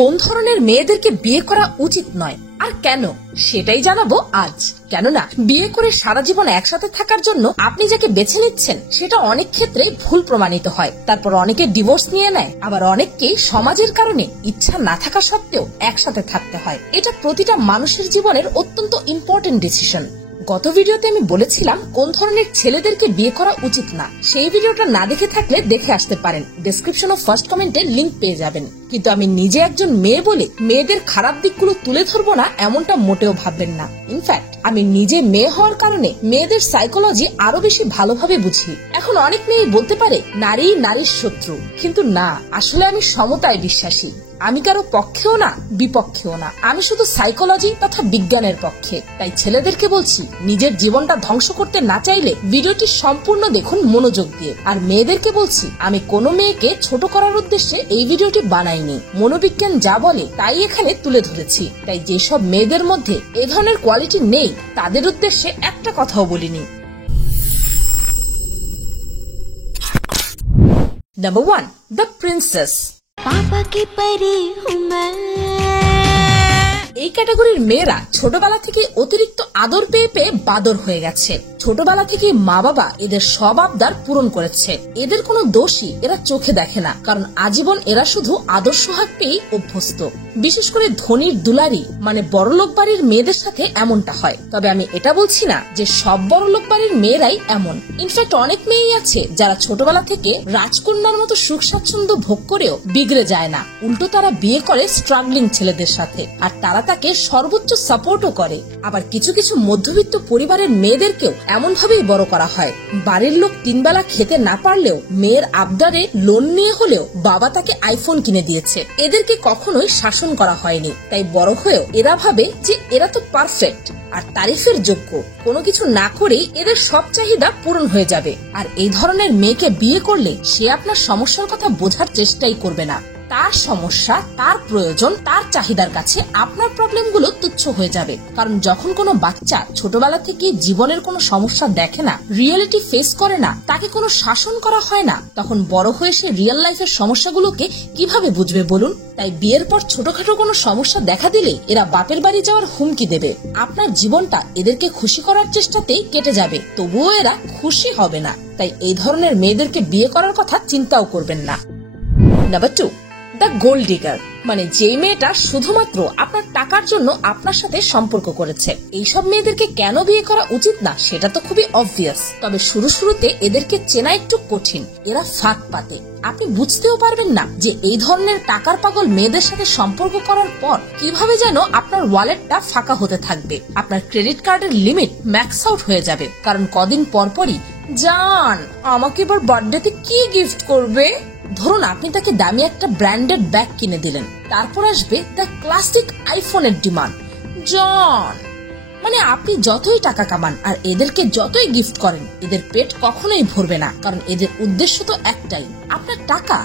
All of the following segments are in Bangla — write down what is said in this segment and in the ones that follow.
কোন ধরনের মেয়েদেরকে বিয়ে করা উচিত নয় আর কেন সেটাই জানাবো আজ। কেননা বিয়ে করে সারা জীবন একসাথে থাকার জন্য আপনি যাকে বেছে নিচ্ছেন সেটা অনেক ক্ষেত্রে ভুল প্রমাণিত হয়। তারপর অনেকে ডিভোর্স নিয়ে নেয়, আবার অনেককেই সমাজের কারণে ইচ্ছা না থাকা সত্ত্বেও একসাথে থাকতে হয়। এটা প্রতিটা মানুষের জীবনের অত্যন্ত ইম্পর্টেন্ট ডিসিশন। গত ভিডিওতে আমি বলেছিলাম কোন ধরনের ছেলেদেরকে বিয়ে করা উচিত না। সেই ভিডিওটা না দেখে থাকলে দেখে আসতে পারেন, ডেসক্রিপশন ও ফার্স্ট কমেন্টে লিংক পেয়ে যাবেন। কিন্তু আমি নিজে একজন মেয়ে বলে মেয়েদের খারাপ দিকগুলো তুলে ধরবো না এমনটা মোটেও ভাববেন না। ইনফ্যাক্ট আমি নিজে মেয়ে হওয়ার কারণে মেয়েদের সাইকোলজি আরো বেশি ভালোভাবে বুঝি। এখন অনেক মেয়ে বলতে পারে নারী নারীর শত্রু, কিন্তু না, আসলে আমি সমতায় বিশ্বাসী। আমি কারো পক্ষেও না বিপক্ষেও না, আমি শুধু সাইকোলজি তথা বিজ্ঞানের পক্ষে। তাই ছেলেদেরকে বলছি, নিজের জীবনটা ধ্বংস করতে না চাইলে ভিডিওটি সম্পূর্ণ দেখুন মনোযোগ দিয়ে। আর মেয়েদেরকে বলছি, আমি কোনো মেয়েকে ছোট করার উদ্দেশ্যে এই ভিডিওটি বানাইনি। মনোবিজ্ঞান যা বলে তাই এখানে তুলে ধরেছি। তাই যেসব মেয়েদের মধ্যে এ ধরনের কোয়ালিটি নেই তাদের উদ্দেশ্যে একটা কথাও বলিনি। Number 1, the princess. पापा की परी हूँ मैं। এই ক্যাটাগরির মেয়েরা ছোটবেলা থেকে অতিরিক্ত আদর পেয়ে পেয়ে বাদর হয়ে গেছে। ছোটবেলা থেকে মা বাবা এদের সব আবদার পূরণ করেছে। এদের কোনো দোষই এরা চোখে দেখে না, কারণ আজীবন এরা শুধু আদর সোহাগ পেয়েই অভ্যস্ত। বিশেষ করে ধনীর দুলারি মানে বড়লোক বাড়ির মেয়েদের সাথে এমনটা হয়। তবে আমি এটা বলছি না যে সব বড়লোক বাড়ির মেয়েরাই এমন। ইনফ্যাক্ট অনেক মেয়েই আছে যারা ছোটবেলা থেকে রাজকন্যার মতো সুখ স্বাচ্ছন্দ্য ভোগ করেও বিগড়ে যায় না। উল্টো তারা বিয়ে করে স্ট্রাগলিং ছেলেদের সাথে, আর তারা তাকে সর্বোচ্চ সাপোর্টও করে। আবার কিছু কিছু মধ্যবিত্ত পরিবারের মেয়েদেরকেও এমন ভাবেই বড় করা হয়। বাড়ির লোক 3 বেলা খেতে না পারলেও মেয়ের আবদারে লোন নিয়ে হলেও বাবা তাকে আইফোন কিনে দিয়েছে। এদেরকে কখনোই শাসন করা হয়নি। তাই বড় হয়েও এরা ভাবে যে এরা তো পারফেক্ট আর তারিফের যোগ্য, কোনো কিছু না করেই এদের সব চাহিদা পূরণ হয়ে যাবে। আর এই ধরনের মেয়েকে বিয়ে করলে সে আপনার সমস্যার কথা বোঝার চেষ্টাই করবে না। তার সমস্যা, তার প্রয়োজন, তার চাহিদার কাছে আপনার প্রবলেমগুলো তুচ্ছ হয়ে যাবে। কারণ যখন কোনো বাচ্চা ছোটবেলা থেকে জীবনের কোনো সমস্যা দেখে না, রিয়েলিটি ফেস করে না, তাকে কোনো শাসন করা হয় না, তখন বড় হয়ে সে রিয়েল লাইফের সমস্যাগুলোকে কিভাবে বুঝবে বলুন? তাই বিয়ের পর ছোটখাটো কোনো সমস্যা দেখা দিলে এরা বাপের বাড়ি যাওয়ার হুমকি দেবে। আপনার জীবনটা এদেরকে খুশি করার চেষ্টাতেই কেটে যাবে, তবুও এরা খুশি হবে না। তাই এই ধরনের মেয়েদেরকে বিয়ে করার কথা চিন্তাও করবেন না। Number 2, the gold digger. মানে যেই মেয়েটা শুধুমাত্র আপনার টাকার জন্য আপনার সাথে সম্পর্ক করেছে। এইসব মেয়েদেরকে কেন বিয়ে করা উচিত না সেটা তো খুবই অবভিয়াস। তবে শুরুতে এদেরকে চেনা একটু কঠিন। এরা ফাঁদ পাতে, আপনি বুঝতেও পারবেন না যে এই ধরনের টাকার পাগল মেয়েদের সাথে সম্পর্ক করার পর কিভাবে যেন আপনার ওয়ালেটটা ফাঁকা হতে থাকবে। আপনার ক্রেডিট কার্ডের লিমিট ম্যাক্স আউট হয়ে যাবে, কারণ কদিন পরপরই জান আমাকে এবার বার্থডেতে কি গিফট করবে। ধরুন আপনি তাকে দামি একটা ব্র্যান্ডেড ব্যাগ কিনে দিলেন, তারপর আসবে দ্য ক্লাসিক আইফোনের ডিমান্ড। জন মানে আপনি যতই টাকা কামান আর এদেরকে যতই গিফট করেন, এদের পেট কখনোই ভরবে না, কারণ এদের উদ্দেশ্য তো একটাই, আপনার টাকা।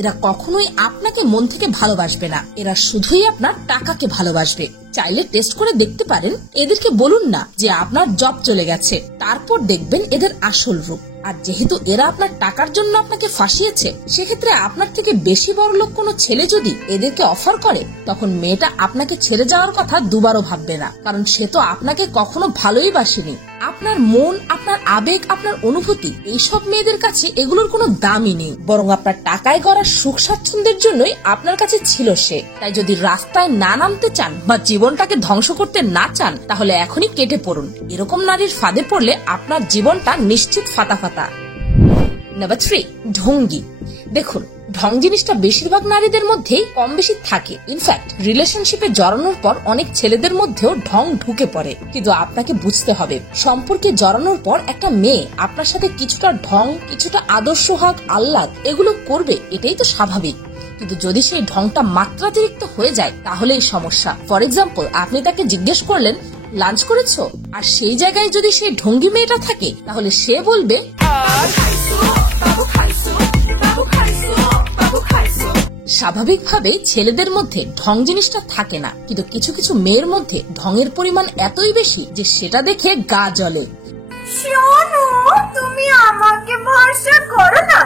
এরা কখনোই আপনাকে মন থেকে ভালোবাসবে না, এরা শুধুই আপনার টাকাকে ভালোবাসবে। চাইলে টেস্ট করে দেখতে পারেন। এদেরকে বলুন না যে আপনার জব চলে গেছে, তারপর দেখবেন এদের আসল রূপ। আর যেহেতু এরা আপনার টাকার জন্য আপনাকে ফাঁসিয়েছে, সেক্ষেত্রে আপনার থেকে বেশি বড়লোক কোনো ছেলে যদি এদেরকে অফার করে, তখন মেয়েটা আপনাকে ছেড়ে যাওয়ার কথা দুবারও ভাববে না, কারণ সে তো আপনাকে কখনো ভালোই বাসেনি। আপনার মন, আপনার আবেগ, আপনার অনুভূতি, এইসব মেয়েদের কাছে এগুলোর কোনো দামই নেই, বরং আপনার টাকায় গড়া সুখ স্বাচ্ছন্দ্যের জন্যই আপনার কাছে ছিল সে। তাই যদি রাস্তায় না নামতে চান বা জীবনটাকে ধ্বংস করতে না চান, তাহলে এখনই কেটে পড়ুন। এরকম নারীর ফাঁদে পড়লে আপনার জীবনটা নিশ্চিত ফাটাফাটা। নাম্বার 3, ঢঙ্গি। দেখুন, ঢং জিনিসটা বেশিরভাগ নারীদের মধ্যেই কম বেশি থাকে। ইনফ্যাক্ট রিলেশনশিপে জড়ানোর পর অনেক ছেলেদের মধ্যেও ঢং ঢুকে পড়ে। কিন্তু আপনাকে বুঝতে হবে, সম্পর্কে জড়ানোর পর একটা মেয়ে আপনার সাথে কিছুটা ঢং, কিছুটা আদর সোহাগ, আহ্লাদ এগুলো করবে, এটাই তো স্বাভাবিক। কিন্তু যদি সেই ঢংটা মাত্রাতিরিক্ত হয়ে যায় তাহলেই সমস্যা। ফর এক্সাম্পল, আপনি তাকে জিজ্ঞেস করলেন লাঞ্চ করেছো, আর সেই জায়গায় যদি সেই ঢঙ্গি মেয়েটা থাকে, তাহলে সে বলবে স্বাভাবিকভাবে ছেলেদের মধ্যে ঢং জিনিসটা থাকে না, কিন্তু কিছু কিছু মেয়ের মধ্যে ঢঙের পরিমাণ এতই বেশি যে সেটা দেখে গা জ্বলে। শোনো তুমি তুমি আমাকে ভরসা করো না।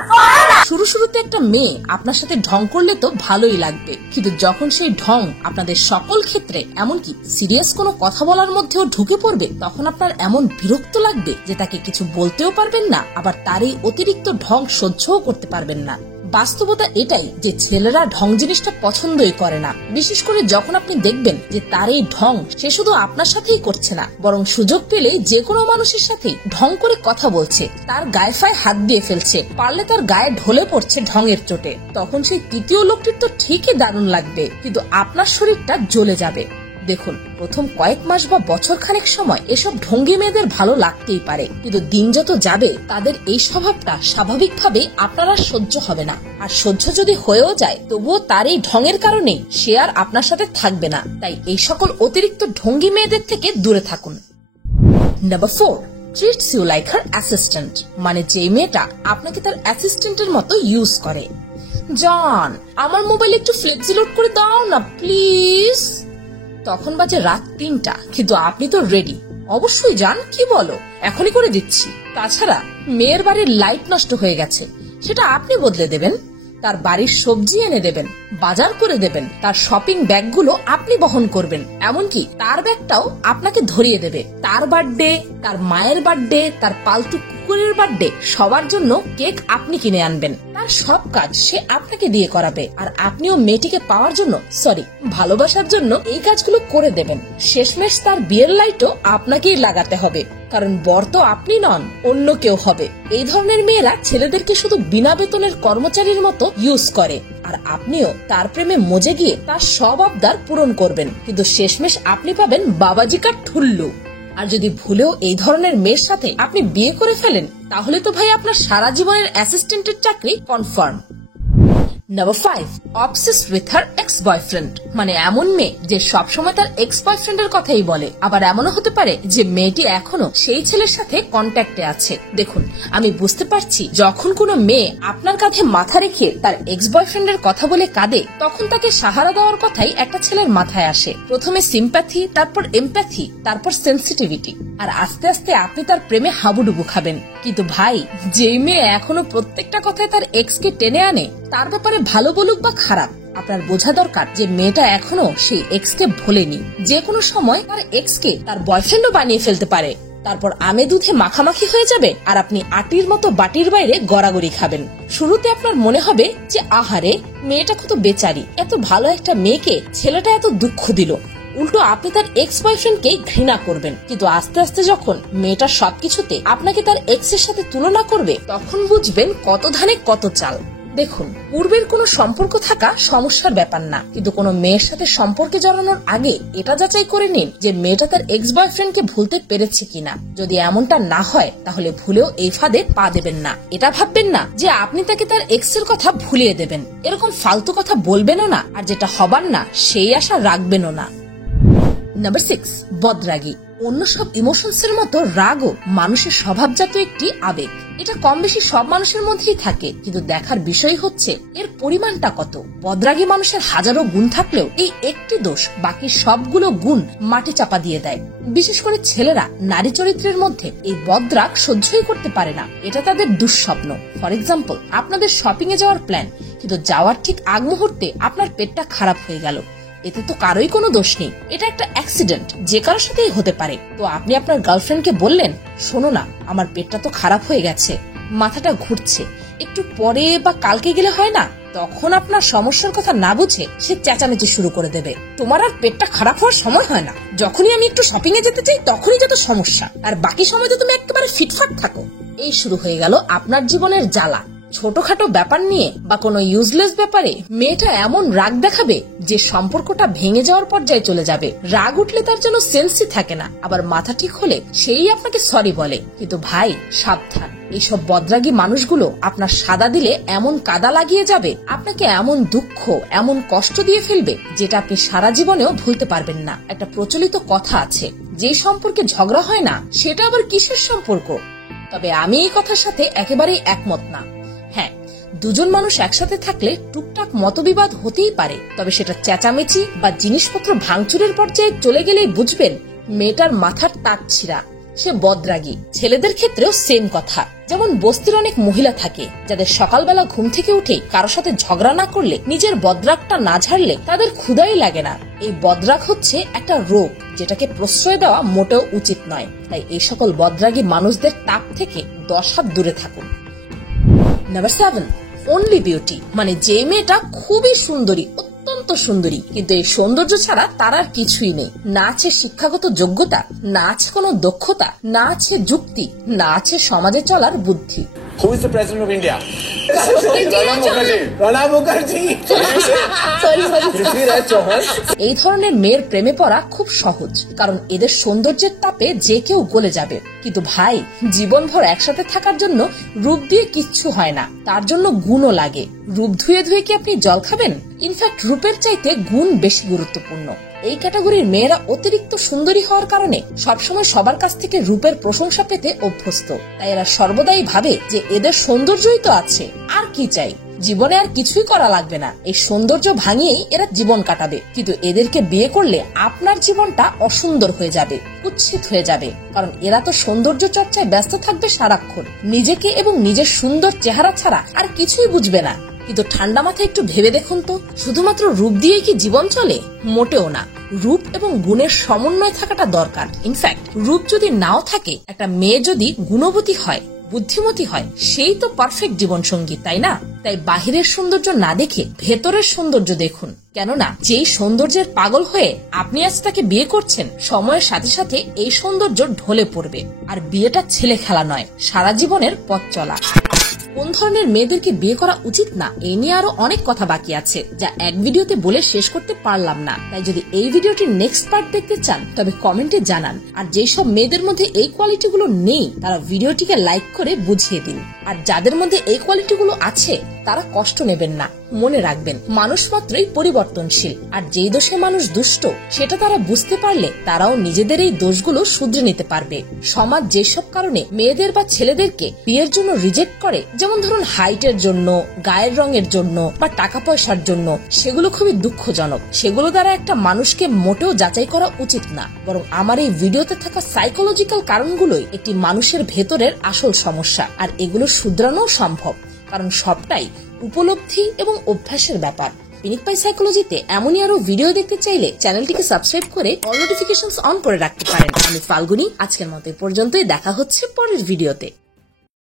শুরুতে একটা মেয়ে আপনার সাথে ঢং করলে তো ভালোই লাগবে, কিন্তু যখন সেই ঢং আপনাদের সকল ক্ষেত্রে এমনকি সিরিয়াস কোনো কথা বলার মধ্যেও ঢুকে পড়বে, তখন আপনার এমন বিরক্ত লাগবে যে তাকে কিছু বলতেও পারবেন না, আবার তার এই অতিরিক্ত ঢং সহ্যও করতে পারবেন না। বাস্তবতা এটাই যে ছেলেরা ঢং জিনিসটা পছন্দই করে না, বিশেষ করে যখন আপনি দেখবেন যে তার এই ঢং সে শুধু আপনার সাথেই করছে না, বরং সুযোগ পেলেই যে কোনো মানুষের সাথে ঢং করে কথা বলছে, তার গায়ে ফায়ে হাত দিয়ে ফেলছে, পারলে তার গায়ে ঢলে পড়ছে ঢঙের চোটে। তখন সেই তৃতীয় লোকটির তো ঠিকই দারুণ লাগবে, কিন্তু আপনার শরীরটা জ্বলে যাবে। দেখুন, প্রথম কয়েক মাস বা বছর খানেক সময় এসব ঢঙ্গি মেয়েদের ভালো লাগতেই পারে, কিন্তু দিন যত যাবে তাদের এই স্বভাবটা স্বাভাবিকভাবে আপনার আর সহ্য হবে না। আর সহ্য যদি হয়েও যায়, তবুও তার এই ঢঙের কারণে সে আর আপনার সাথে থাকবে না। তাই এই সকল অতিরিক্ত ঢঙ্গি মেয়েদের থেকে দূরে থাকুন। Number 4, treats you like her assistant, মানে যে মেয়েটা আপনাকে তার অ্যাসিস্ট্যান্টের মতো ইউজ করে। জান, আমার মোবাইলে একটু ফ্লেক্সি লোড করে দাও না প্লিজ। তখন বাজে রাত 3টা, কিন্তু আপনি তো রেডি। অবশ্যই যান, কি বলো, এখনই করে দিচ্ছি। তাছাড়া মেয়ের বাড়ির লাইট নষ্ট হয়ে গেছে, সেটা আপনি বদলে দেবেন। তার বাড়ির সবজি এনে দেবেন, বাজার করে দেবেন, তার শপিং ব্যাগগুলো আপনি বহন করবেন, এমনকি তার ব্যাগটাও আপনাকে ধরিয়ে দেবে। তার বার্থডে, তার মায়ের বার্থডে, তার পালতু কুকুরের বার্থডে, সবার জন্য কেক আপনি কিনে আনবেন। তার সব কাজ সে আপনাকে দিয়ে করাবে, আর আপনিও মেয়েটিকে পাওয়ার জন্য, ভালোবাসার জন্য এই কাজগুলো করে দেবেন। শেষমেশ তার বিয়ের লাইটও আপনাকেই লাগাতে হবে, কারণ বর তো আপনি নন, অন্য কেউ হবে। এই ধরনের মেয়েরা ছেলেদেরকে শুধু বিনা বেতনের কর্মচারীর মতো ইউজ করে, আর আপনিও তার প্রেমে মজে গিয়ে তার সব আবদার পূরণ করবেন, কিন্তু শেষমেশ আপনি পাবেন বাবাজিকার ঠুল্লু। আর যদি ভুলেও এই ধরনের মেয়ের সাথে আপনি বিয়ে করে ফেলেন, তাহলে তো ভাই আপনার সারা জীবনের অ্যাসিস্ট্যান্টের চাকরি confirm. Number 5, obsessed with her ex boyfriend, মানে এমন মেয়ে যে সবসময় তার এক্স বয়ফ্রেন্ডের কথাই বলে। আবার এমনও হতে পারে যে মেয়েটি এখনো সেই ছেলের সাথে কন্ট্যাক্টে আছে। দেখুন, আমি বুঝতে পারছি যখন কোনো মেয়ে আপনার কাঁধে মাথা রেখে তার এক্স বয়ফ্রেন্ডের কথা বলে কাঁদে, তখন তাকে সাহারা দেওয়ার কথাই একটা ছেলের মাথায় আসে। প্রথমে সিম্প্যাথি, তারপর এমপ্যাথি, তারপর সেন্সিটিভিটি, আর আস্তে আস্তে আপনি তার প্রেমে হাবুডুবু খাবেন। কিন্তু ভাই, যেই মেয়ে এখনো প্রত্যেকটা কথায় তার এক্স কে টেনে আনে, তার ব্যাপারে ভালো বলুক বা খারাপ, আপনার বোঝা দরকার যে মেয়েটা এখনো সেই এক্স কে ভোলেনি। যে কোনো সময় তার এক্স কে তার বয়ফ্রেন্ডও বানিয়ে ফেলতে পারে, তারপর আমে দুধে মাখামাখি হয়ে যাবে, আর আপনি আটির মতো বাটির বাইরে গড়াগড়ি খাবেন। শুরুতে আপনার মনে হবে যে আহারে, মেয়েটা কত বেচারি, এত ভালো একটা মেয়েকে ছেলেটা এত দুঃখ দিল। উল্টো আপনি তার এক্স বয়ফ্রেন্ডকে ঘৃণা করবেন। কিন্তু আস্তে আস্তে যখন মেয়েটা সবকিছুতে আপনাকে তার এক্স এর সাথে তুলনা করবে, তখন বুঝবেন কত ধানে কত চাল। দেখুন, পূর্বের কোনো সম্পর্ক থাকা সমস্যার ব্যাপার না, কিন্তু কোনো মেয়ের সাথে সম্পর্কে জড়ানোর আগে এটা যাচাই করে নিন যে মেয়েটা তার এক্স বয়ফ্রেন্ডকে ভুলতে পেরেছে কিনা। যদি এমনটা না হয়, তাহলে ভুলেও এই ফাঁদে পা দেবেন না। এটা ভাববেন না যে আপনি তাকে তার এক্স এর কথা ভুলিয়ে দেবেন, এরকম ফালতু কথা বলবেনও না, আর যেটা হবার না সেই আশা রাখবেনও না। নাম্বার 6, বদরাগী। অন্য সব ইমোশনস এর মতো রাগও মানুষের স্বভাবজাত একটি আবেগ। এটা কম বেশি সব মানুষের মধ্যেই থাকে, কিন্তু দেখার বিষয় হচ্ছে এর পরিমাণটা কত। বদরাগী মানুষের হাজারো গুণ থাকলেও এই একটি দোষ বাকি সবগুলো গুণ মাটি চাপা দিয়ে দেয়। বিশেষ করে ছেলেরা নারী চরিত্রের মধ্যে এই বদরাগ সহ্যই করতে পারে না, এটা তাদের দুঃস্বপ্ন। ফর এক্সাম্পল, আপনাদের শপিং এ যাওয়ার প্ল্যান, কিন্তু যাওয়ার ঠিক আগ মুহূর্তে আপনার পেটটা খারাপ হয়ে গেল। এতে তো কারোই কোনো দোষ নেই, এটা একটা অ্যাক্সিডেন্ট, যে কারোর সাথেই হতে পারে। তো আপনি আপনার গার্লফ্রেন্ডকে বললেন, শোনো না, আমার পেটটা তো খারাপ হয়ে গেছে, মাথাটা ঘুরছে, একটু পরে বা কালকে গেলে হয় না? তখন আপনার সমস্যার কথা না বুঝে সে চেঁচামেচি শুরু করে দেবে, তোমার আর পেটটা খারাপ হওয়ার সময় হয় না, যখনই আমি একটু শপিং এ যেতে চাই তখনই যত সমস্যা, আর বাকি সময় তো তুমি একেবারে ফিটফাট থাকো। এই শুরু হয়ে গেল আপনার জীবনের জ্বালা। ছোটখাটো ব্যাপার নিয়ে বা কোনো ইউজলেস ব্যাপারে মেয়েটা এমন রাগ দেখাবে যে সম্পর্কটা ভেঙে যাওয়ার পর্যায়ে চলে যাবে। রাগ উঠলে তার জন্য সেন্সই থাকে না, আবার মাথা ঠিক হলে সেই আপনাকে সরি বলে। কিন্তু ভাই সাবধান, এইসব বদরাগী মানুষগুলো আপনার সাদা দিলে এমন কাদা লাগিয়ে যাবে, আপনাকে এমন দুঃখ, এমন কষ্ট দিয়ে ফেলবে যেটা আপনি সারা জীবনেও ভুলতে পারবেন না। একটা প্রচলিত কথা আছে, যে সম্পর্কে ঝগড়া হয় না সেটা আবার কিসের সম্পর্ক? তবে আমি এই কথার সাথে একেবারেই একমত না। হ্যাঁ, দুজন মানুষ একসাথে থাকলে টুকটাক মতবিবাদ হতেই পারে, তবে সেটা চেঁচামেচি বা জিনিসপত্র ভাঙচুরের পর্যায়ে চলে গেলেই বুঝবেন মেয়েটার মাথার তাক ছিঁড়া। সে বদরাগী। ছেলেদের ক্ষেত্রেও সেম কথা। যেমন বস্তির অনেক মহিলা থাকে যাদের সকালবেলা ঘুম থেকে উঠে কারো সাথে ঝগড়া না করলে, নিজের বদরাগটা না ঝাড়লে তাদের ক্ষুধাই লাগে না। এই বদরাগ হচ্ছে একটা রোগ যেটাকে প্রশ্রয় দেওয়া মোটেও উচিত নয়। তাই এই সকল বদরাগী মানুষদের তাপ থেকে 10 হাত দূরে থাকুন। নাম্বার 7, অনলি বিউটি, মানে যে মেয়েটা খুবই সুন্দরী, অত্যন্ত সুন্দরী, কিন্তু এই সৌন্দর্য ছাড়া তার আর কিছুই নেই। না আছে শিক্ষাগত যোগ্যতা, না আছে কোনো দক্ষতা, না আছে যুক্তি, না আছে সমাজে চলার বুদ্ধি। Who is the president of India? Pranab Mukherjee. Prithviraj Chauhan. এই ধরনের মেয়ের প্রেমে পড়া খুব সহজ, কারণ এদের সৌন্দর্যের তাপে যে কেউ গলে যাবে। কিন্তু ভাই, জীবনভর একসাথে থাকার জন্য রূপ দিয়ে কিচ্ছু হয় না, তার জন্য গুণও লাগে। রূপ ধুয়ে ধুয়ে কি আপনি জল খাবেন? ইনফ্যাক্ট রূপের চাইতে গুণ বেশি গুরুত্বপূর্ণ। এই ক্যাটাগরির মেয়েরা অতিরিক্ত সুন্দরী হওয়ার কারণে সবসময় সবার কাছ থেকে রূপের প্রশংসা পেতে অভ্যস্ত। তাই এরা সর্বদাই ভাবে যে এদের সৌন্দর্যই তো আছে, আর কি চাই, জীবনে আর কিছুই করা লাগবে না। এই সৌন্দর্য ভাঙিয়েই এরা জীবন কাটাবে। কিন্তু এদেরকে বিয়ে করলে আপনার জীবনটা অসুন্দর হয়ে যাবে, কুৎসিত হয়ে যাবে, কারণ এরা তো সৌন্দর্য চর্চায় ব্যস্ত থাকবে সারাক্ষণ। নিজেকে এবং নিজের সুন্দর চেহারা ছাড়া আর কিছুই বুঝবে না। কিন্তু ঠান্ডা মাথায় একটু ভেবে দেখুন তো, শুধুমাত্র রূপ দিয়েই কি জীবন চলে? মোটেও না। রূপ এবং গুণের সমন্বয় থাকাটা দরকার। ইনফ্যাক্ট রূপ যদি নাও থাকে, একটা মেয়ে যদি গুণবতী হয়, বুদ্ধিমতী হয়, সেই তো পারফেক্ট জীবন সঙ্গী, তাই না? তাই বাহিরের সৌন্দর্য না দেখে ভেতরের সৌন্দর্য দেখুন। কেননা যেই সৌন্দর্যের পাগল হয়ে আপনি আজ তাকে বিয়ে করছেন, সময়ের সাথে সাথে এই সৌন্দর্য ঢলে পড়বে। আর বিয়েটা ছেলে খেলা নয়, সারা জীবনের পথ চলা। কোন ধরনের মেয়েদেরকে বিয়ে করা উচিত না, এই নিয়ে আরো অনেক কথা বাকি আছে, যা এক ভিডিওতে বলে শেষ করতে পারলাম না। তাই যদি এই ভিডিওটির নেক্সট পার্ট দেখতে চান, তবে কমেন্টে জানান। আর যেসব মেয়েদের মধ্যে এই কোয়ালিটিগুলো নেই, তারা ভিডিওটিকে লাইক করে বুঝিয়ে দিন। আর যাদের মধ্যে এই কোয়ালিটিগুলো আছে, তারা কষ্ট নেবেন না। মনে রাখবেন, মানুষ মাত্রই পরিবর্তনশীল। আর যেই দোষে মানুষ দুষ্ট, সেটা তারা বুঝতে পারলে তারাও নিজেদের এই দোষগুলো শুধরে নিতে পারবে। সমাজ যেসব কারণে মেয়েদের বা ছেলেদেরকে বিয়ের জন্য রিজেক্ট করে, যেমন ধরুন হাইটের জন্য, গায়ের রঙের জন্য বা টাকা পয়সার জন্য, সেগুলো খুবই দুঃখজনক। সেগুলো দ্বারা একটা মানুষকে মোটেও যাচাই করা উচিত না। বরং আমার এই ভিডিওতে থাকা সাইকোলজিক্যাল কারণগুলোই একটি মানুষের ভেতরের আসল সমস্যা। আর এগুলো শুধরানো সম্ভব, কারণ সবটাই উপলব্ধি এবং অভ্যাসের ব্যাপার। পিনিক পাই সাইকোলজিতে এমনই আরো ভিডিও দেখতে চাইলে চ্যানেলটিকে সাবস্ক্রাইব করে অল নোটিফিকেশনস অন করে রাখতে পারেন। আমি ফাল্গুনী, আজকের মতো পর্যন্তই। দেখা হচ্ছে পরের ভিডিওতে।